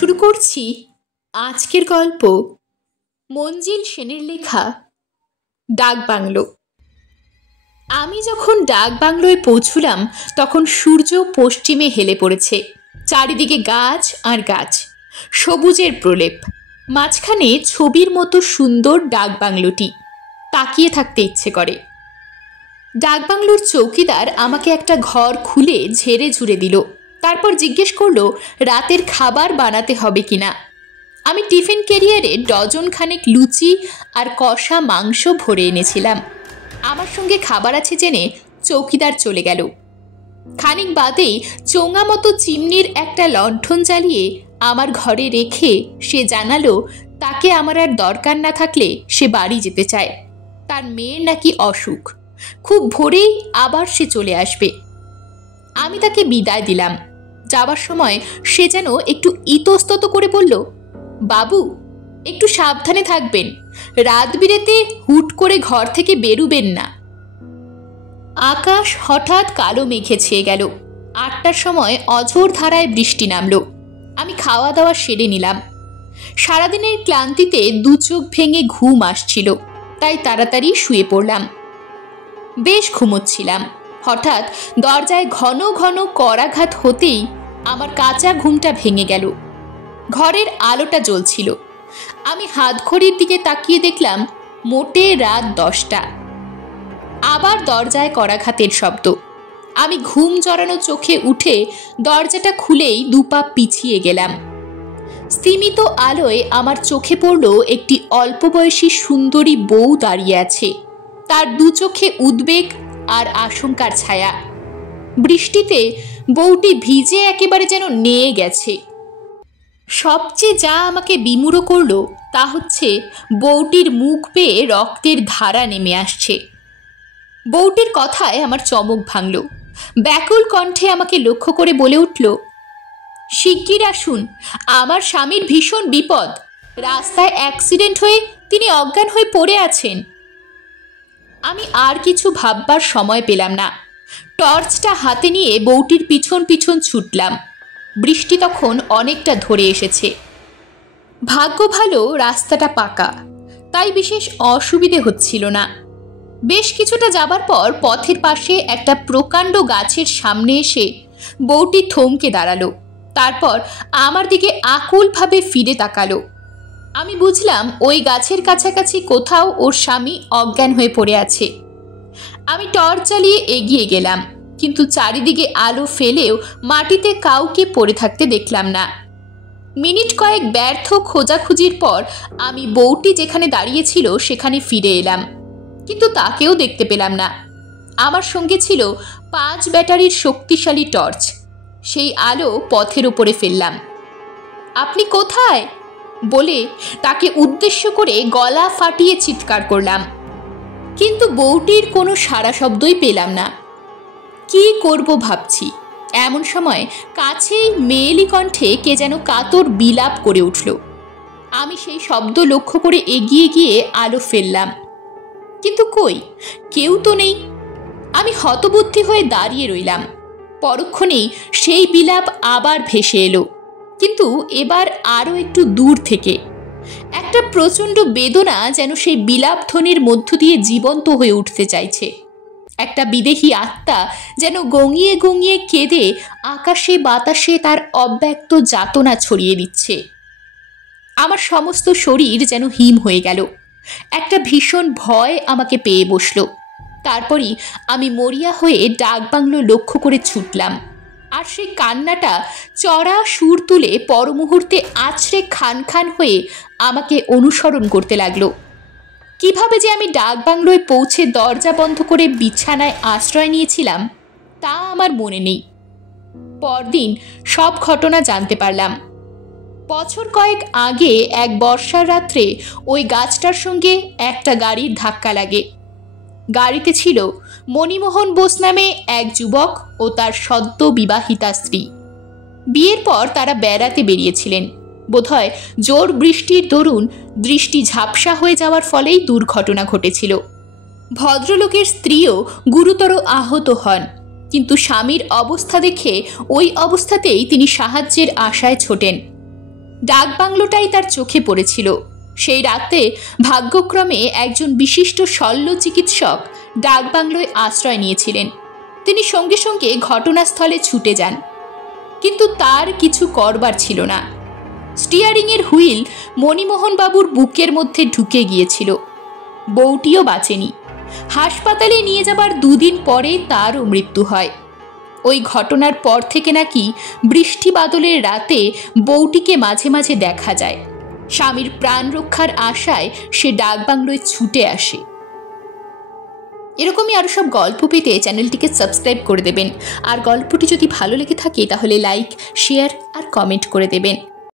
শুরু করছি আজকের গল্প মঞ্জিল সেনের লেখা ডাকবাংলো। আমি যখন ডাকবাংলোয় পৌঁছলাম তখন সূর্য পশ্চিমে হেলে পড়েছে। চারিদিকে গাছ আর গাছ, সবুজের প্রলেপ। মাঝখানে ছবির মতো সুন্দর ডাকবাংলোটি। তাকিয়ে থাকতে ইচ্ছে করে। ডাকবাংলোর চৌকিদার আমাকে একটা ঘর খুলে ঝেড়ে ঝুড়ে দিল। তারপর জিজ্ঞেস করলো রাতের খাবার বানাতে হবে কিনা। আমি টিফিন ক্যারিয়ারে ডজন খানেক লুচি আর কষা মাংস ভরে এনেছিলাম। আমার সঙ্গে খাবার আছে জেনে চৌকিদার চলে গেল। খানিক বাদেই চোঙা মতো চিমনির একটা লণ্ঠন জ্বালিয়ে আমার ঘরে রেখে সে জানালো তাকে আমার আর দরকার না থাকলে সে বাড়ি যেতে চায়। তার মেয়ের নাকি অসুখ, খুব ভোরেই আবার সে চলে আসবে। আমি তাকে বিদায় দিলাম। যাবার সময় সে যেন একটু ইতস্তত করে বলল, বাবু একটু সাবধানে থাকবেন, রাত বিরেতে হুট করে ঘর থেকে বেরুবেন না। আকাশ হঠাৎ কালো মেঘে ছেয়ে গেল। 8টার সময় অঝোর ধারায় বৃষ্টি নামল। আমি খাওয়া দাওয়া সেরে নিলাম। সারাদিনের ক্লান্তিতে দু চোখ ভেঙে ঘুম আসছিল, তাই তাড়াতাড়ি শুয়ে পড়লাম। বেশ ঘুমোচ্ছিলাম। হঠাৎ দরজায় ঘন ঘন করাঘাত হতেই আমার কাঁচা ঘুমটা ভেঙে গেল। ঘরের আলোটা জ্বলছিল। আমি হাতঘড়ির দিকে তাকিয়ে দেখলাম মোটে রাত 10টা। আবার দরজায় করাঘাতের শব্দ। আমি ঘুম জড়ানো চোখে উঠে দরজাটা খুলেই 2 পা পিছিয়ে গেলাম। স্তিমিত আলোয় আমার চোখে পড়ল একটি অল্প বয়সী সুন্দরী বউ দাঁড়িয়ে আছে। তার 2 চোখে উদ্বেগ আর আশঙ্কার ছায়া। বৃষ্টিতে বউটি ভিজে একেবারে যেন নেয়ে গেছে। সবচেয়ে যা আমাকে বিমূঢ় করল তা হচ্ছে বউটির মুখ বেয়ে রক্তের ধারা নেমে আসছে। বউটির কথায় আমার চমক ভাঙল। ব্যাকুল কণ্ঠে আমাকে লক্ষ্য করে বলে উঠল, শিগগির আসুন, আমার স্বামীর ভীষণ বিপদ। রাস্তায় অ্যাক্সিডেন্ট হয়ে তিনি অজ্ঞান হয়ে পড়ে আছেন। আমি আর কিছু ভাববার সময় পেলাম না। টর্চটা হাতে নিয়ে বউটির পিছন পিছন ছুটলাম। বৃষ্টি তখন অনেকটা ধরে এসেছে। ভাগ্য ভালো রাস্তাটা পাকা, তাই বিশেষ অসুবিধে হচ্ছিল না। বেশ কিছুটা যাবার পর পথের পাশে একটা প্রকাণ্ড গাছের সামনে এসে বউটি থমকে দাঁড়ালো। তারপর আমার দিকে আকুলভাবে ফিরে তাকালো। আমি বুঝলাম ওই গাছের কাছাকাছি কোথাও ওর স্বামী অজ্ঞান হয়ে পড়ে আছে। আমি টর্চ চালিয়ে এগিয়ে গেলাম, কিন্তু চারিদিকে আলো ফেলেও মাটিতে কাউকে পড়ে থাকতে দেখলাম না। মিনিট কয়েক ব্যর্থ খোঁজাখুঁজির পর আমি বউটি যেখানে দাঁড়িয়েছিল সেখানে ফিরে এলাম, কিন্তু তাকেও দেখতে পেলাম না। আমার সঙ্গে ছিল 5 ব্যাটারির শক্তিশালী টর্চ। সেই আলো পথের ওপরে ফেললাম। আপনি কোথায় বলে তাকে উদ্দেশ্য করে গলা ফাটিয়ে চিৎকার করলাম, কিন্তু বউটির কোনো সাড়া শব্দই পেলাম না। কি করব ভাবছি, এমন সময় কাছেই মেয়েলি কণ্ঠে কে যেন কাতর বিলাপ করে উঠল। আমি সেই শব্দ লক্ষ্য করে এগিয়ে গিয়ে আলো ফেললাম, কিন্তু কই, কেউ তো নেই। আমি হতবুদ্ধি হয়ে দাঁড়িয়ে রইলাম। পরক্ষণেই সেই বিলাপ আবার ভেসে এলো, কিন্তু এবার আরও একটু দূর থেকে। একটা প্রচণ্ড বেদনা যেন সেই বিলাপ ধ্বনির মধ্য দিয়ে জীবন্ত হয়ে উঠতে চাইছে। একটা বিদেহী আত্মা যেন গঙিয়ে গঙিয়ে কেঁদে আকাশে বাতাসে তার অব্যক্ত যাতনা ছড়িয়ে দিচ্ছে। আমার সমস্ত শরীর যেন হিম হয়ে গেল। একটা ভীষণ ভয় আমাকে পেয়ে বসল। তারপরই আমি মরিয়া হয়ে ডাকবাংলো লক্ষ্য করে ছুটলাম। আর সেই কান্নাটা চড়া সুর তুলে পরমুহূর্তে আছড়ে খান খান হয়ে আমাকে অনুসরণ করতে লাগলো। কিভাবে যে আমি ডাকবাংলোয় পৌঁছে দরজা বন্ধ করে বিছানায় আশ্রয় নিয়েছিলাম তা আমার মনে নেই। পরদিন সব ঘটনা জানতে পারলাম। বছর কয়েক আগে এক বর্ষার রাত্রে ওই গাছটার সঙ্গে একটা গাড়ির ধাক্কা লাগে। গাড়িতে ছিল মণিমোহন বোস নামে এক যুবক ও তার সদ্য বিবাহিতা স্ত্রী। বিয়ের পর তারা বেড়াতে বেরিয়েছিলেন। বোধহয় জোর বৃষ্টির দরুন দৃষ্টি ঝাপসা হয়ে যাওয়ার ফলেই দুর্ঘটনা ঘটেছিল। ভদ্রলোকের স্ত্রীও গুরুতর আহত হন, কিন্তু স্বামীর অবস্থা দেখে ওই অবস্থাতেই তিনি সাহায্যের আশায় ছোটেন। ডাকবাংলোটাই তার চোখে পড়েছিল। সেই রাতে ভাগ্যক্রমে একজন বিশিষ্ট শল্য চিকিৎসক ডাকবাংলোয় আশ্রয় নিয়েছিলেন। তিনি সঙ্গে সঙ্গে ঘটনাস্থলে ছুটে যান, কিন্তু তার কিছু করবার ছিল না। স্টিয়ারিংয়ের হুইল মণিমোহনবাবুর বুকের মধ্যে ঢুকে গিয়েছিল। বউটিও বাঁচেনি। হাসপাতালে নিয়ে যাবার 2 দিন পরে তারও মৃত্যু হয়। ওই ঘটনার পর থেকে নাকি বৃষ্টি বাদলের রাতে বউটিকে মাঝে মাঝে দেখা যায়। স্বামীর প্রাণ রক্ষার আশায় সে ডাকবাংলোয় ছুটে আসে। এরকমই আরও সব গল্প পেতে চ্যানেলটিকে সাবস্ক্রাইব করে দেবেন। আর গল্পটি যদি ভালো লেগে থাকে তাহলে লাইক, শেয়ার আর কমেন্ট করে দেবেন।